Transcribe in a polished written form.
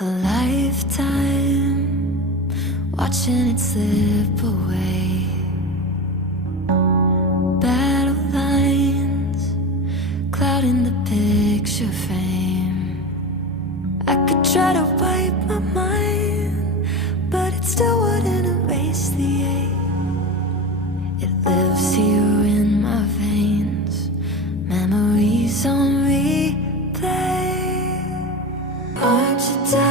A lifetime watching it slip away. Battle lines clouding the picture frame. I could try to wipe my mind, but it still wouldn't erase the ache. It lives here in my veins, memories on replay. Aren't you tired?